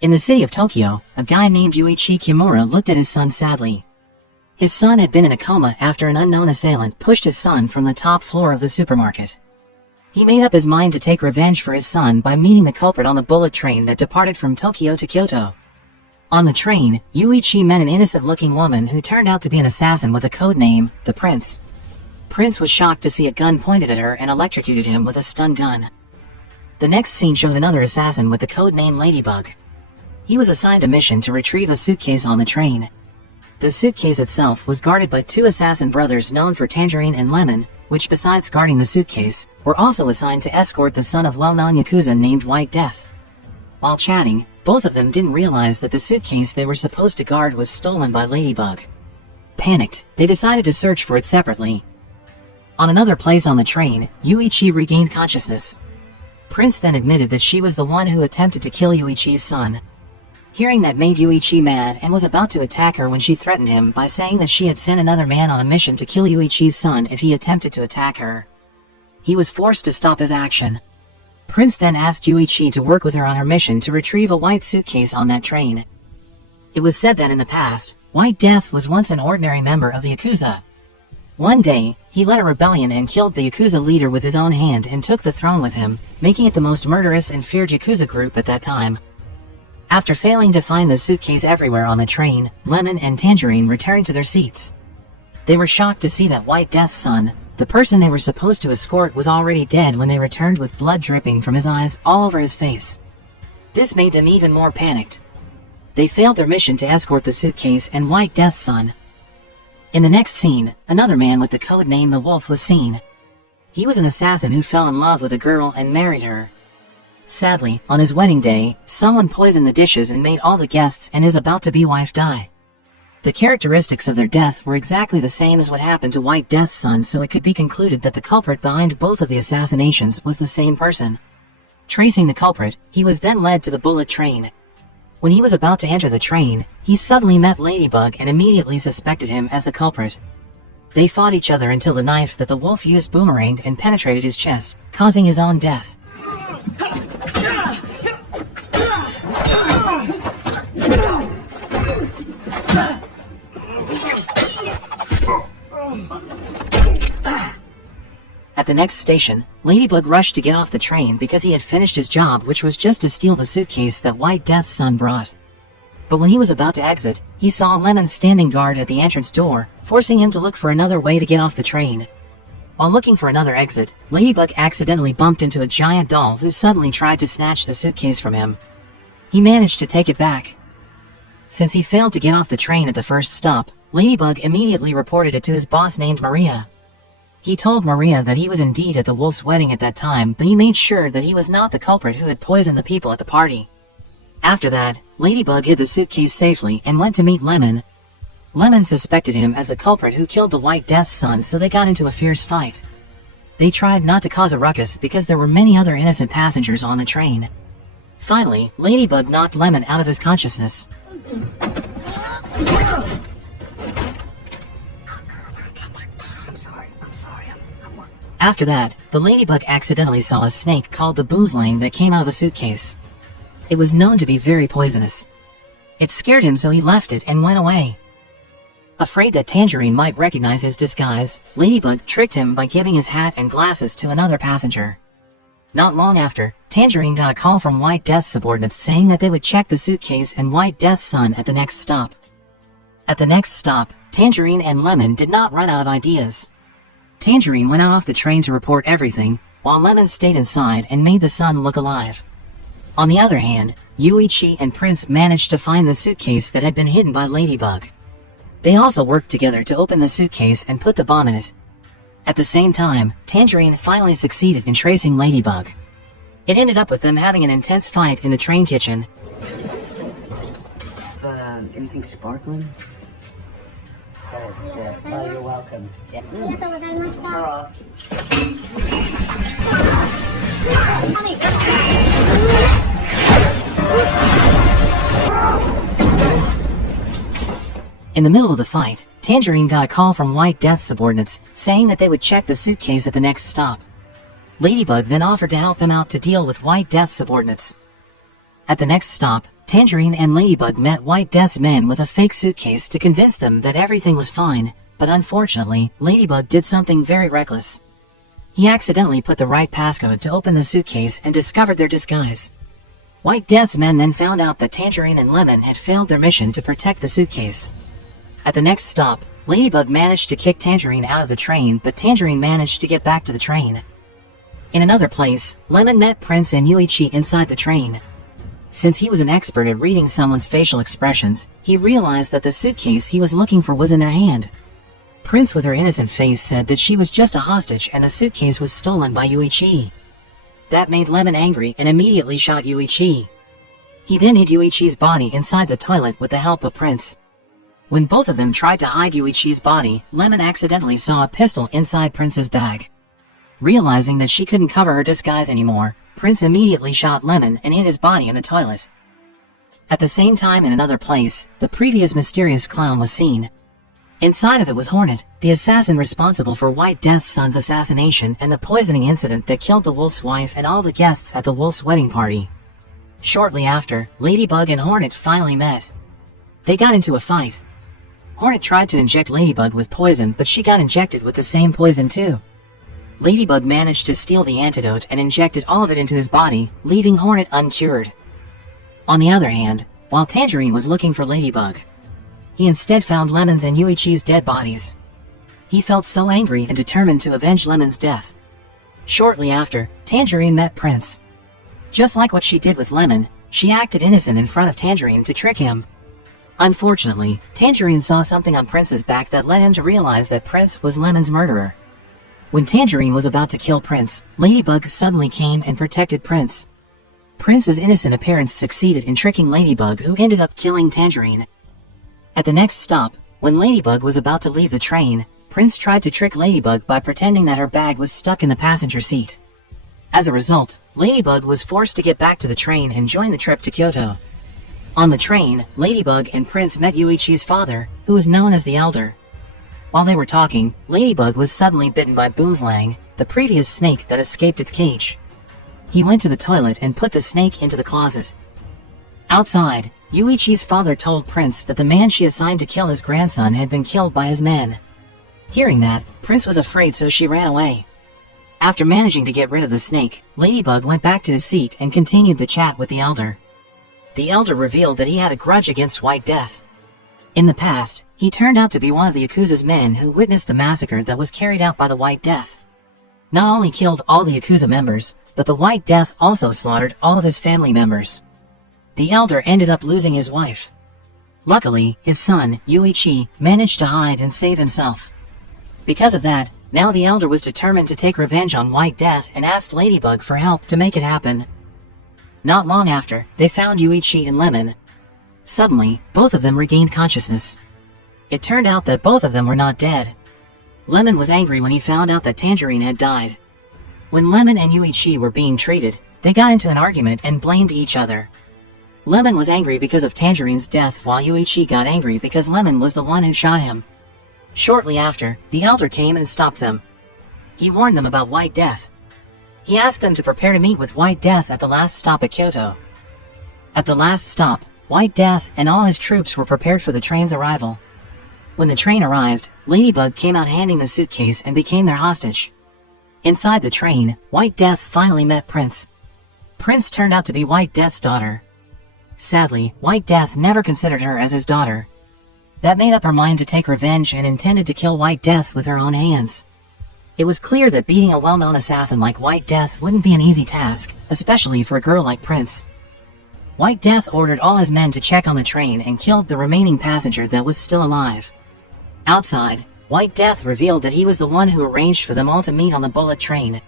In the city of Tokyo, a guy named Yuichi Kimura looked at his son sadly. His son had been in a coma after an unknown assailant pushed his son from the top floor of the supermarket. He made up his mind to take revenge for his son by meeting the culprit on the bullet train that departed from Tokyo to Kyoto. On the train, Yuichi met an innocent-looking woman who turned out to be an assassin with a code name, the Prince. Prince was shocked to see a gun pointed at her and electrocuted him with a stun gun. The next scene showed another assassin with the code name Ladybug. He was assigned a mission to retrieve a suitcase on the train. The suitcase itself was guarded by two assassin brothers known for Tangerine and Lemon, which besides guarding the suitcase, were also assigned to escort the son of well-known Yakuza named White Death. While chatting, both of them didn't realize that the suitcase they were supposed to guard was stolen by Ladybug. Panicked, they decided to search for it separately. On another place on the train, Yuichi regained consciousness. Prince then admitted that she was the one who attempted to kill Yuichi's son. Hearing that made Yuichi mad and was about to attack her when she threatened him by saying that she had sent another man on a mission to kill Yuichi's son if he attempted to attack her. He was forced to stop his action. Prince then asked Yuichi to work with her on her mission to retrieve a white suitcase on that train. It was said that in the past, White Death was once an ordinary member of the Yakuza. One day, he led a rebellion and killed the Yakuza leader with his own hand and took the throne with him, making it the most murderous and feared Yakuza group at that time. After failing to find the suitcase everywhere on the train, Lemon and Tangerine returned to their seats. They were shocked to see that White Death's son, the person they were supposed to escort, was already dead when they returned with blood dripping from his eyes all over his face. This made them even more panicked. They failed their mission to escort the suitcase and White Death's son. In the next scene, another man with the code name The Wolf was seen. He was an assassin who fell in love with a girl and married her. Sadly, on his wedding day, someone poisoned the dishes and made all the guests and his about-to-be wife die. The characteristics of their death were exactly the same as what happened to White Death's son, so it could be concluded that the culprit behind both of the assassinations was the same person. Tracing the culprit, he was then led to the bullet train. When he was about to enter the train, he suddenly met Ladybug and immediately suspected him as the culprit. They fought each other until the knife that the wolf used boomeranged and penetrated his chest, causing his own death. At the next station, Ladybug rushed to get off the train because he had finished his job, which was just to steal the suitcase that White Death's son brought. But when he was about to exit, he saw Lemon standing guard at the entrance door, forcing him to look for another way to get off the train. While looking for another exit, Ladybug accidentally bumped into a giant doll who suddenly tried to snatch the suitcase from him. He managed to take it back. Since he failed to get off the train at the first stop, Ladybug immediately reported it to his boss named Maria. He told Maria that he was indeed at the wolf's wedding at that time, but he made sure that he was not the culprit who had poisoned the people at the party. After that, Ladybug hid the suitcase safely and went to meet Lemon. Lemon suspected him as the culprit who killed the White Death's son, so they got into a fierce fight. They tried not to cause a ruckus because there were many other innocent passengers on the train. Finally, Ladybug knocked Lemon out of his consciousness. After that, the Ladybug accidentally saw a snake called the boozling that came out of a suitcase. It was known to be very poisonous. It scared him, so he left it and went away. Afraid that Tangerine might recognize his disguise, Ladybug tricked him by giving his hat and glasses to another passenger. Not long after, Tangerine got a call from White Death's subordinates saying that they would check the suitcase and White Death's son at the next stop. At the next stop, Tangerine and Lemon did not run out of ideas. Tangerine went out off the train to report everything, while Lemon stayed inside and made the son look alive. On the other hand, Yuichi and Prince managed to find the suitcase that had been hidden by Ladybug. They also worked together to open the suitcase and put the bomb in it. At the same time, Tangerine finally succeeded in tracing Ladybug. It ended up with them having an intense fight in the train kitchen. Anything sparkling? Oh, you're welcome. Yeah. In the middle of the fight, Tangerine got a call from White Death's subordinates saying that they would check the suitcase at the next stop. Ladybug then offered to help him out to deal with White Death's subordinates. At the next stop, Tangerine and Ladybug met White Death's men with a fake suitcase to convince them that everything was fine, but unfortunately, Ladybug did something very reckless. He accidentally put the right passcode to open the suitcase and discovered their disguise. White Death's men then found out that Tangerine and Lemon had failed their mission to protect the suitcase. At the next stop, Ladybug managed to kick Tangerine out of the train, but Tangerine managed to get back to the train. In another place, Lemon met Prince and Yuichi inside the train. Since he was an expert at reading someone's facial expressions, he realized that the suitcase he was looking for was in their hand. Prince, with her innocent face, said that she was just a hostage and the suitcase was stolen by Yuichi. That made Lemon angry and immediately shot Yuichi. He then hid Yuichi's body inside the toilet with the help of Prince. When both of them tried to hide Yuichi's body, Lemon accidentally saw a pistol inside Prince's bag. Realizing that she couldn't cover her disguise anymore, Prince immediately shot Lemon and hid his body in the toilet. At the same time, in another place, the previous mysterious clown was seen. Inside of it was Hornet, the assassin responsible for White Death's son's assassination and the poisoning incident that killed the wolf's wife and all the guests at the wolf's wedding party. Shortly after, Ladybug and Hornet finally met. They got into a fight. Hornet tried to inject Ladybug with poison, but she got injected with the same poison too. Ladybug managed to steal the antidote and injected all of it into his body, leaving Hornet uncured. On the other hand, while Tangerine was looking for Ladybug, he instead found Lemon's and Yuichi's dead bodies. He felt so angry and determined to avenge Lemon's death. Shortly after, Tangerine met Prince. Just like what she did with Lemon, she acted innocent in front of Tangerine to trick him. Unfortunately, Tangerine saw something on Prince's back that led him to realize that Prince was Lemon's murderer. When Tangerine was about to kill Prince, Ladybug suddenly came and protected Prince. Prince's innocent appearance succeeded in tricking Ladybug, who ended up killing Tangerine. At the next stop, when Ladybug was about to leave the train, Prince tried to trick Ladybug by pretending that her bag was stuck in the passenger seat. As a result, Ladybug was forced to get back to the train and join the trip to Kyoto. On the train, Ladybug and Prince met Yuichi's father, who was known as the Elder. While they were talking, Ladybug was suddenly bitten by Boomslang, the previous snake that escaped its cage. He went to the toilet and put the snake into the closet. Outside, Yuichi's father told Prince that the man she assigned to kill his grandson had been killed by his men. Hearing that, Prince was afraid, so she ran away. After managing to get rid of the snake, Ladybug went back to his seat and continued the chat with the Elder. The Elder revealed that he had a grudge against White Death. In the past, he turned out to be one of the Yakuza's men who witnessed the massacre that was carried out by the White Death. Not only killed all the Yakuza members, but the White Death also slaughtered all of his family members. The Elder ended up losing his wife. Luckily, his son, Yuichi, managed to hide and save himself. Because of that, now the Elder was determined to take revenge on White Death and asked Ladybug for help to make it happen. Not long after, they found Yuichi and Lemon. Suddenly, both of them regained consciousness. It turned out that both of them were not dead. Lemon was angry when he found out that Tangerine had died. When Lemon and Yuichi were being treated, they got into an argument and blamed each other. Lemon was angry because of Tangerine's death, while Yuichi got angry because Lemon was the one who shot him. Shortly after, the Elder came and stopped them. He warned them about White Death. He asked them to prepare to meet with White Death at the last stop at Kyoto. At the last stop, White Death and all his troops were prepared for the train's arrival. When the train arrived, Ladybug came out handing the suitcase and became their hostage. Inside the train, White Death finally met Prince. Prince turned out to be White Death's daughter. Sadly, White Death never considered her as his daughter. That made up her mind to take revenge and intended to kill White Death with her own hands. It was clear that beating a well-known assassin like White Death wouldn't be an easy task, especially for a girl like Prince. White Death ordered all his men to check on the train and killed the remaining passenger that was still alive. Outside, White Death revealed that he was the one who arranged for them all to meet on the bullet train.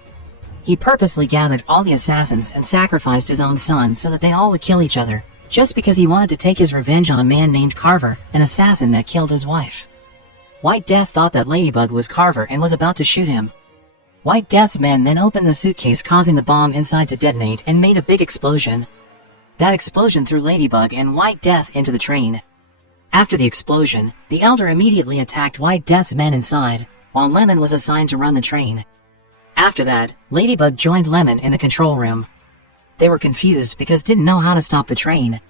He purposely gathered all the assassins and sacrificed his own son so that they all would kill each other, just because he wanted to take his revenge on a man named Carver, an assassin that killed his wife. White Death thought that Ladybug was Carver and was about to shoot him. White Death's men then opened the suitcase, causing the bomb inside to detonate and made a big explosion. That explosion threw Ladybug and White Death into the train. After the explosion, the Elder immediately attacked White Death's men inside, while Lemon was assigned to run the train. After that, Ladybug joined Lemon in the control room. They were confused because didn't know how to stop the train.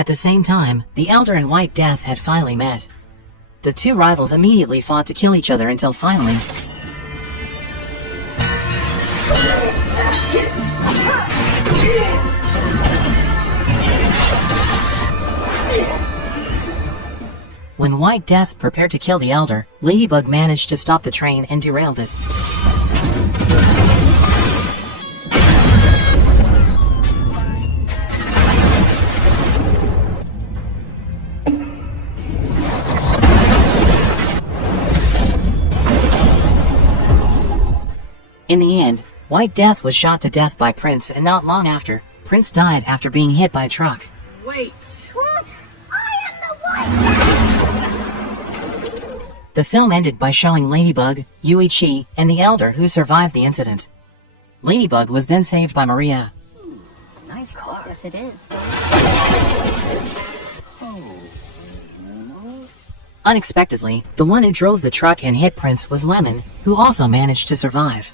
At the same time, the Elder and White Death had finally met. The two rivals immediately fought to kill each other until finally... When White Death prepared to kill the Elder, Ladybug managed to stop the train and derailed it. In the end, White Death was shot to death by Prince, and not long after, Prince died after being hit by a truck. Wait. What? I am the White Death! The film ended by showing Ladybug, Yuichi, and the Elder who survived the incident. Ladybug was then saved by Maria. Nice car. Yes, it is. Unexpectedly, the one who drove the truck and hit Prince was Lemon, who also managed to survive.